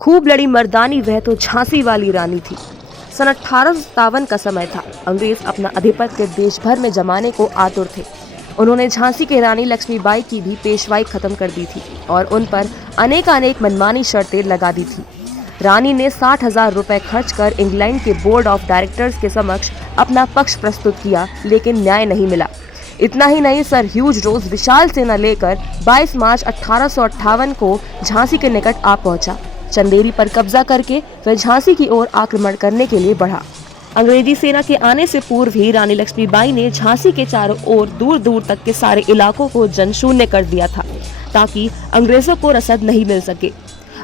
खूब लड़ी मर्दानी वह तो झांसी वाली रानी थी। सन 1857 का समय था। अंग्रेज अपना आधिपत्य देश भर में जमाने को आतुर थे। उन्होंने झांसी की रानी लक्ष्मीबाई की भी पेशवाई खत्म कर दी थी और उन पर अनेक मनमानी शर्तें लगा दी थी। रानी ने 60,000 रुपए खर्च कर इंग्लैंड के बोर्ड ऑफ डायरेक्टर्स के समक्ष अपना पक्ष प्रस्तुत किया, लेकिन न्याय नहीं मिला। इतना ही नहीं, सर ह्यूज रोज विशाल सेना लेकर 22 मार्च 1858 को झांसी के निकट आ पहुंचा। चंदेरी पर कब्जा करके वह झांसी की ओर आक्रमण करने के लिए बढ़ा। अंग्रेजी सेना के आने से पूर्व ही रानी लक्ष्मीबाई ने झांसी के चारों ओर दूर दूर तक के सारे इलाकों को जनशून्य कर दिया था, ताकि अंग्रेजों को रसद नहीं मिल सके।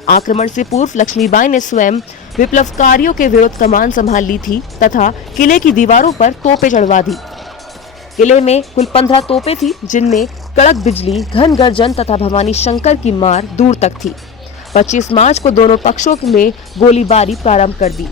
आक्रमण से पूर्व लक्ष्मीबाई ने स्वयं विप्लवकारियों के विरुद्ध कमान संभाल ली थी तथा किले की दीवारों पर तोपें चढ़वा दी। किले में कुल 15 तोपें थी, जिनमें कड़क बिजली, घन गर्जन तथा भवानी शंकर की मार दूर तक थी। 25 मार्च को दोनों पक्षों में गोलीबारी प्रारंभ कर दी।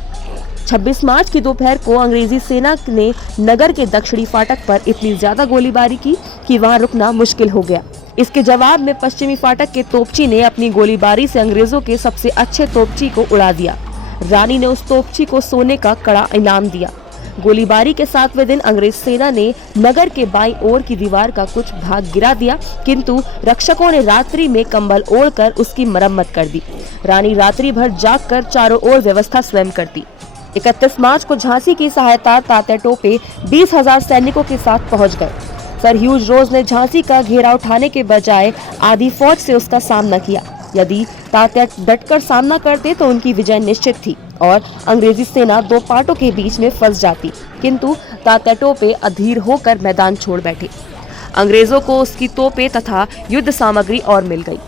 26 मार्च की दोपहर को अंग्रेजी सेना ने नगर के दक्षिणी फाटक पर इतनी ज्यादा गोलीबारी की कि वहां रुकना मुश्किल हो गया। इसके जवाब में पश्चिमी फाटक के तोपची ने अपनी गोलीबारी से अंग्रेजों के सबसे अच्छे तोपची को उड़ा दिया। रानी ने उस तोपची को सोने का कड़ा इनाम दिया। गोलीबारी के 7वें दिन अंग्रेज सेना ने नगर के बाईं ओर की दीवार का कुछ भाग गिरा दिया, किंतु रक्षकों ने रात्रि में कंबल ओढ़कर उसकी मरम्मत कर दी। रानी रात्रि भर जागकर चारों ओर व्यवस्था स्वयं करती। 31 मार्च को झांसी की सहायता तात्या टोपे 20,000 सैनिकों के साथ पहुंच गए। सर ह्यूज रोज ने झांसी का घेरा उठाने के बजाय आधी फौज से उसका सामना किया। यदि तात्या डटकर सामना करते तो उनकी विजय निश्चित थी और अंग्रेजी सेना दो पाटों के बीच में फंस जाती, किंतु तात्या टोपे अधीर होकर मैदान छोड़ बैठे। अंग्रेजों को उसकी तोपें तथा युद्ध सामग्री और मिल गई।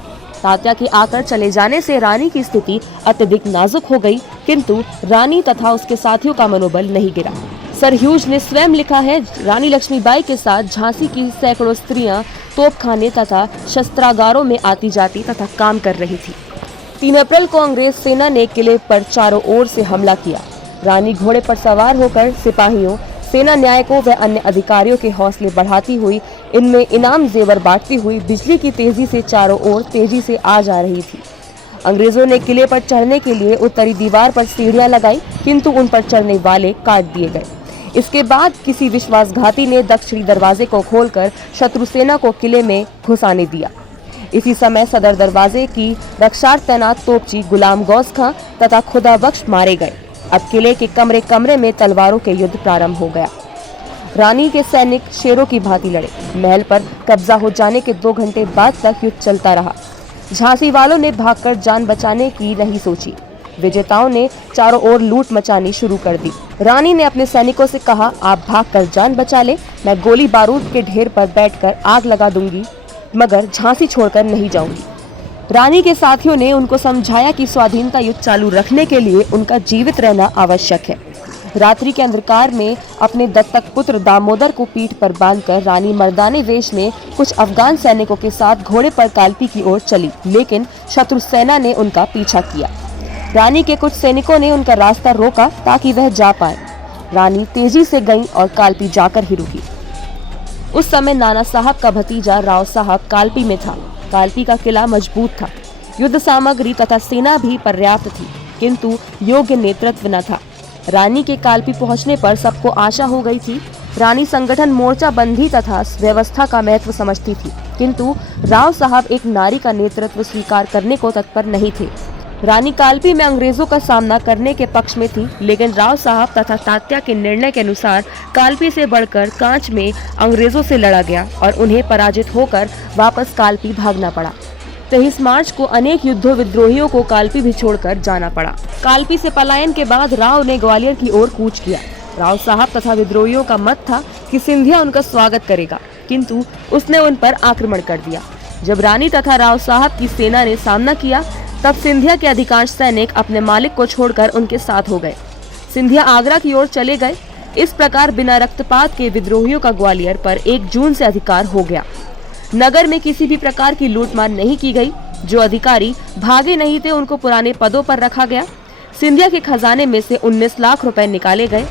तात्या के आकर चले जाने से रानी की स्थिति अत्यधिक नाजुक हो गई, किंतु रानी तथा उसके साथियों का मनोबल नहीं गिरा। सर ह्यूज ने स्वयं लिखा है, रानी लक्ष्मीबाई के साथ झांसी की सैकड़ों स्त्रियां तोपखाने तथा शस्त्रागारों में आती जाती तथा काम कर रही थी। 3 अप्रैल को अंग्रेज सेना ने किले पर चारों ओर से हमला किया। रानी घोड़े पर सवार होकर सिपाहियों, सेना न्यायिकों व अन्य अधिकारियों के हौसले बढ़ाती हुई, इनमें इनाम जेवर बांटती हुई बिजली की तेजी से चारों ओर तेजी से आ जा रही थी। अंग्रेजों ने किले पर चढ़ने के लिए उत्तरी दीवार पर सीढ़ियां लगाई, किंतु उन पर चढ़ने वाले काट दिए गए। इसके बाद किसी विश्वासघाती ने दक्षिणी दरवाजे को खोलकर शत्रु सेना को किले में घुसाने दिया। इसी समय सदर दरवाजे की रक्षार्थ तैनात तोपची गुलाम गौस खां तथा खुदा बख्श मारे गए। अब किले के कमरे कमरे में तलवारों के युद्ध प्रारंभ हो गया। रानी के सैनिक शेरों की भांति लड़े। महल पर कब्जा हो जाने के 2 घंटे बाद तक युद्ध चलता रहा। झांसी वालों ने भागकर जान बचाने की नहीं सोची। विजेताओं ने चारों ओर लूट मचानी शुरू कर दी। रानी ने अपने सैनिकों से कहा, आप भागकर जान बचा ले, मैं गोली बारूद के ढेर पर बैठकर आग लगा दूंगी, मगर झांसी छोड़कर नहीं जाऊंगी। रानी के साथियों ने उनको समझाया कि स्वाधीनता युद्ध चालू रखने के लिए उनका जीवित रहना आवश्यक है। रात्रि के अंधकार में अपने दत्तक पुत्र दामोदर को पीठ पर बांधकर रानी मर्दाने वेश में कुछ अफगान सैनिकों के साथ घोड़े पर कालपी की ओर चली, लेकिन शत्रु सेना ने उनका पीछा किया। रानी के कुछ सैनिकों ने उनका रास्ता रोका ताकि वह जा पाए। रानी तेजी से गई और कालपी जाकर ही रुकी। उस समय नाना साहब का भतीजा राव साहब कालपी में था। कालपी का किला मजबूत था, युद्ध सामग्री तथा सेना भी पर्याप्त थी, किंतु योग्य नेतृत्व न था। रानी के कालपी पहुंचने पर सबको आशा हो गई थी। रानी संगठन, मोर्चा बंदी तथा व्यवस्था का महत्व समझती थी, किंतु राव साहब एक नारी का नेतृत्व स्वीकार करने को तत्पर नहीं थे। रानी कालपी में अंग्रेजों का सामना करने के पक्ष में थी, लेकिन राव साहब तथा तात्या के निर्णय के अनुसार कालपी से बढ़कर कांच में अंग्रेजों से लड़ा गया और उन्हें पराजित होकर वापस कालपी भागना पड़ा। 23 मार्च को अनेक युद्धों विद्रोहियों को कालपी भी छोड़कर जाना पड़ा। कालपी से पलायन के बाद राव ने ग्वालियर की ओर कूच किया। राव साहब तथा विद्रोहियों का मत था कि सिंधिया उनका स्वागत करेगा, किंतु उसने उन पर आक्रमण कर दिया। जब रानी तथा राव साहब की सेना ने सामना किया, तब सिंधिया के अधिकांश सैनिक अपने मालिक को छोड़कर उनके साथ हो गए। सिंधिया आगरा की ओर चले गए। इस प्रकार बिना रक्तपात के विद्रोहियों का ग्वालियर पर 1 जून से अधिकार हो गया। नगर में किसी भी प्रकार की लूटमार नहीं की गई। जो अधिकारी भागे नहीं थे उनको पुराने पदों पर रखा गया। सिंधिया के खजाने में से 19 लाख रुपए निकाले गए।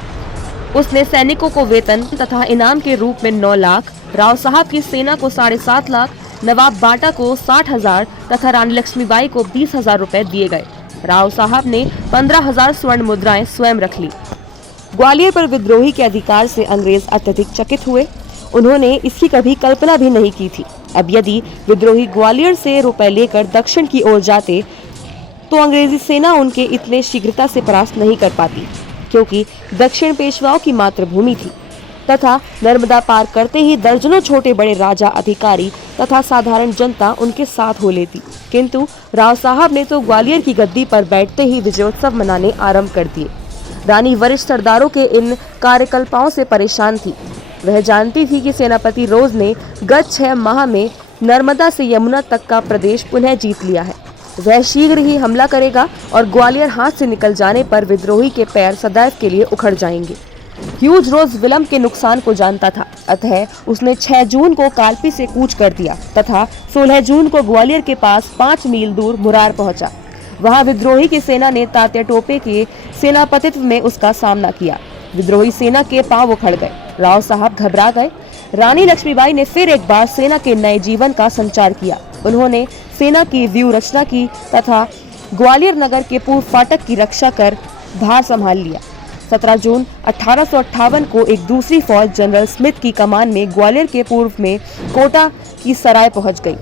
उसने सैनिकों को वेतन तथा इनाम के रूप में 9 लाख, राव साहब की सेना को 7.5 लाख, नवाब बाटा को 60,000 तथा रानी लक्ष्मीबाई को 20,000 रुपए दिए गए। राव साहब ने 15,000 स्वर्ण मुद्राएं स्वयं रख ली। ग्वालियर पर विद्रोही के अधिकार से अंग्रेज अत्यधिक चकित हुए। उन्होंने इसकी कभी कल्पना भी नहीं की थी। अब यदि विद्रोही ग्वालियर से रुपए लेकर दक्षिण की ओर जाते तो अंग्रेजी सेना उनके इतने शीघ्रता से परास्त नहीं कर पाती, क्योंकि दक्षिण पेशवाओं की मातृभूमि थी तथा नर्मदा पार करते ही दर्जनों छोटे बड़े राजा, अधिकारी तथा साधारण जनता उनके साथ हो लेती। किंतु राव साहब ने तो ग्वालियर की गद्दी पर बैठते ही विजयोत्सव मनाने आरंभ कर दिए। रानी वरिष्ठ सरदारों के इन कार्यकल्पों से परेशान थी। वह जानती थी कि सेनापति रोज ने गत 6 माह में नर्मदा से यमुना तक का प्रदेश पुनः जीत लिया है। वह शीघ्र ही हमला करेगा और ग्वालियर हाथ से निकल जाने पर विद्रोही के पैर सदैव के लिए उखड़ जाएंगे। ह्यूज रोज विलंब के नुकसान को जानता था, अतः उसने 6 जून को कालपी से कूच कर दिया तथा 16 जून को ग्वालियर के पास 5 मील दूर मुरार पहुंचा। वहां विद्रोही की सेना ने तात्या टोपे के सेनापतित्व में उसका सामना किया। विद्रोही सेना के पांव उखड़ गए। राव साहब घबरा गए। रानी लक्ष्मीबाई ने फिर एक बार सेना के नए जीवन का संचार किया। उन्होंने सेना की व्यूह रचना की तथा ग्वालियर नगर के पूर्व फाटक की रक्षा कर भार संभाल लिया। 17 जून 1858 को एक दूसरी फौज जनरल स्मिथ की कमान में ग्वालियर के पूर्व में कोटा की सराय पहुंच गई।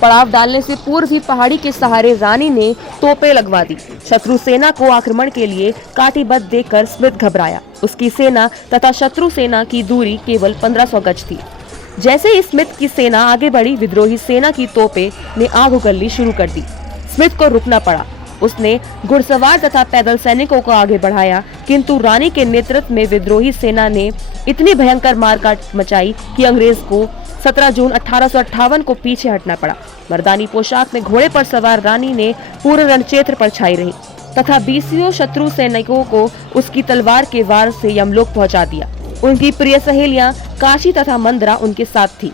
पड़ाव डालने से पूर्व ही पहाड़ी के सहारे रानी ने तोपें लगवा दी। शत्रु सेना को आक्रमण के लिए काठीबद्ध देखकर स्मिथ घबराया। उसकी सेना तथा शत्रु सेना की दूरी केवल 1500 गज थी। जैसे ही स्मिथ की सेना आगे बढ़ी, विद्रोही सेना की तोपें ने आग उगलनी शुरू कर दी। स्मिथ को रुकना पड़ा। उसने घुड़सवार तथा पैदल सैनिकों को आगे बढ़ाया, किंतु रानी के नेतृत्व में विद्रोही सेना ने इतनी भयंकर मारकाट मचाई कि अंग्रेज को 17 जून 1858 को पीछे हटना पड़ा। मर्दानी पोशाक में घोड़े पर सवार रानी ने पूरे रणक्षेत्र पर छाई रही तथा 20 शत्रु सैनिकों को उसकी तलवार के वार से यमलोक पहुंचा दिया। उनकी प्रिय सहेलियां काशी तथा मंदरा उनके साथ थी।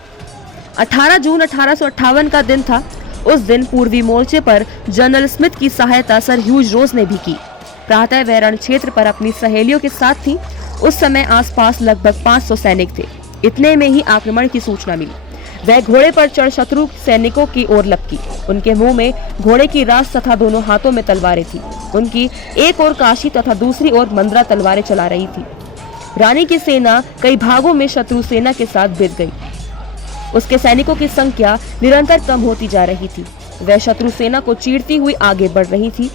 18 जून 1858 का दिन था। उस दिन पूर्वी मोर्चे पर जनरल स्मिथ की सहायता सर ह्यूज रोज ने भी की। प्रातः वह रणक्षेत्र पर अपनी सहेलियों के साथ थी। उस समय आसपास लगभग 500 सैनिक थे। इतने में ही आक्रमण की सूचना मिली। वह घोड़े पर चढ़ शत्रु सैनिकों की ओर लपकी। उनके मुंह में घोड़े की रास तथा दोनों हाथों में तलवारें थी। उनकी एक ओर काशी तथा दूसरी ओर मंदरा तलवारें चला रही थी। रानी की सेना कई भागों में शत्रु सेना के साथ भिड़ गई। उसके सैनिकों की संख्या निरंतर कम होती जा रही थी। वह शत्रु सेना को चीरती हुई आगे बढ़ रही थी।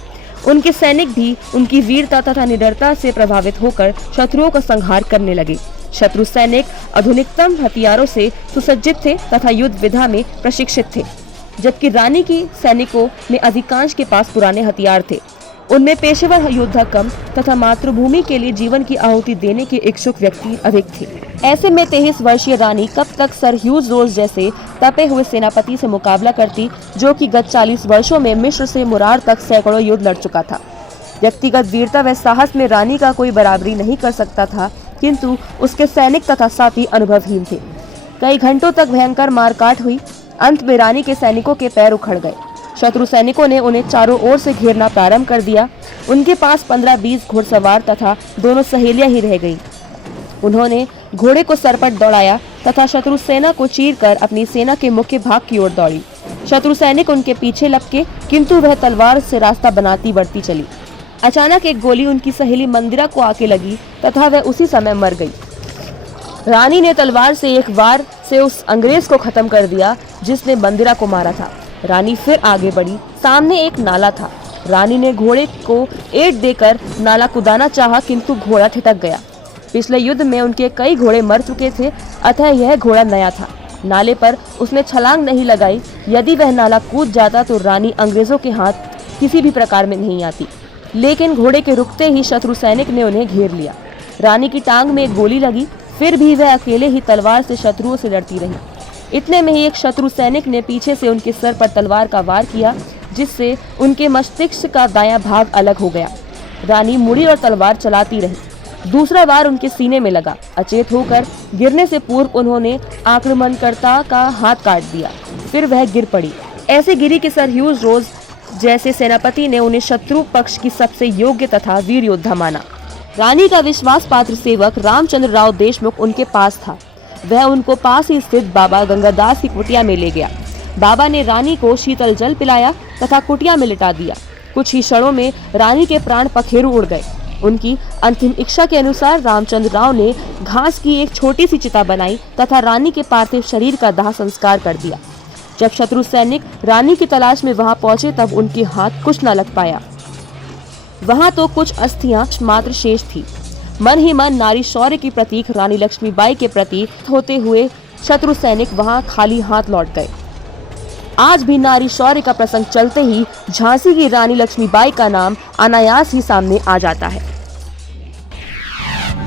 उनके सैनिक भी उनकी वीरता तथा निडरता से प्रभावित होकर शत्रुओं का संहार करने लगे। शत्रु सैनिक आधुनिकतम हथियारों से सुसज्जित थे तथा युद्ध विधा में प्रशिक्षित थे, जबकि रानी की सैनिकों में अधिकांश के पास पुराने हथियार थे। उनमें पेशेवर योद्धा कम तथा मातृभूमि के लिए जीवन की आहुति देने के इच्छुक व्यक्ति अधिक थे। ऐसे में 23 वर्षीय रानी कब तक सर ह्यूज रोज जैसे तपे हुए सेनापति से मुकाबला करती, जो कि गत 40 वर्षों में मिस्र से मुरार तक सैकड़ों युद्ध लड़ चुका था। व्यक्तिगत वीरता व साहस में रानी का कोई बराबरी नहीं कर सकता था, किंतु उसके सैनिक तथा साथी अनुभवहीन थे। कई घंटों तक भयंकर मारकाट हुई। अंत में रानी के सैनिकों के पैर उखड़ गए। शत्रु सैनिकों ने उन्हें चारों ओर से घेरना प्रारंभ कर दिया। उनके पास 15-20 घुड़सवार तथा दोनों सहेलियां ही रह गईं। उन्होंने घोड़े को सरपट दौड़ाया तथा शत्रु सेना को चीरकर अपनी सेना के मुख्य भाग की ओर दौड़ी। शत्रु सैनिक उनके पीछे लपके, किंतु वह तलवार से रास्ता बनाती बढ़ती चली। अचानक एक गोली उनकी सहेली मंदिरा को आके लगी तथा वह उसी समय मर गई। रानी ने तलवार से एक वार से उस अंग्रेज को खत्म कर दिया जिसने मंदिरा को मारा था। रानी फिर आगे बढ़ी। सामने एक नाला था। रानी ने घोड़े को एट देकर नाला कुदाना चाहा, किंतु घोड़ा ठिठक गया। पिछले युद्ध में उनके कई घोड़े मर चुके थे, अतः यह घोड़ा नया था। नाले पर उसने छलांग नहीं लगाई। यदि वह नाला कूद जाता तो रानी अंग्रेजों के हाथ किसी भी प्रकार में नहीं आती, लेकिन घोड़े के रुकते ही शत्रु सैनिक ने उन्हें घेर लिया। रानी की टांग में एक गोली लगी, फिर भी वह अकेले ही तलवार से शत्रुओं से लड़ती रही। इतने में ही एक शत्रु सैनिक ने पीछे से उनके सर पर तलवार का वार किया, जिससे उनके मस्तिष्क का दायां भाग अलग हो गया। रानी मुड़ी और तलवार चलाती रही। दूसरा वार उनके सीने में लगा। अचेत होकर गिरने से पूर्व उन्होंने आक्रमणकर्ता का हाथ काट दिया। फिर वह गिर पड़ी। ऐसे गिरी कि सर ह्यूज रोज जैसे सेनापति ने उन्हें शत्रु पक्ष की सबसे योग्य तथा वीर योद्धा माना। रानी का विश्वास पात्र सेवक रामचंद्र राव देशमुख उनके पास था। वह उनको पास ही स्थित बाबा गंगादास की कुटिया में ले गया। बाबा ने रानी को शीतल जल पिलाया तथा कुटिया में लिटा दिया। कुछ ही क्षणों में रानी के प्राण पखेरु उड़ गए। उनकी अंतिम इच्छा के अनुसार रामचंद्र राव ने घास की एक छोटी सी चिता बनाई तथा रानी के पार्थिव शरीर का दाह संस्कार कर दिया। जब शत्रु सैनिक रानी की तलाश में वहां पहुंचे तब उनके हाथ कुछ न लग पाया। वहां तो कुछ अस्थियां मात्र शेष थी। मन ही मन नारी शौर्य की प्रतीक रानी लक्ष्मीबाई के प्रति होते हुए शत्रु सैनिक वहां खाली हाथ लौट गए। आज भी नारी शौर्य का प्रसंग चलते ही झांसी की रानी लक्ष्मीबाई का नाम अनायास ही सामने आ जाता है।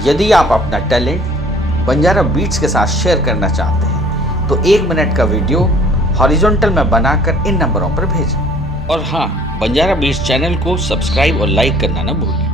यदि आप अपना टैलेंट बंजारा बीट्स के साथ शेयर करना चाहते हैं तो 1 मिनट का वीडियो हॉरिजॉन्टल में बनाकर इन नंबरों पर भेजें। और हाँ, बंजारा बीट्स चैनल को सब्सक्राइब और लाइक करना न भूलें।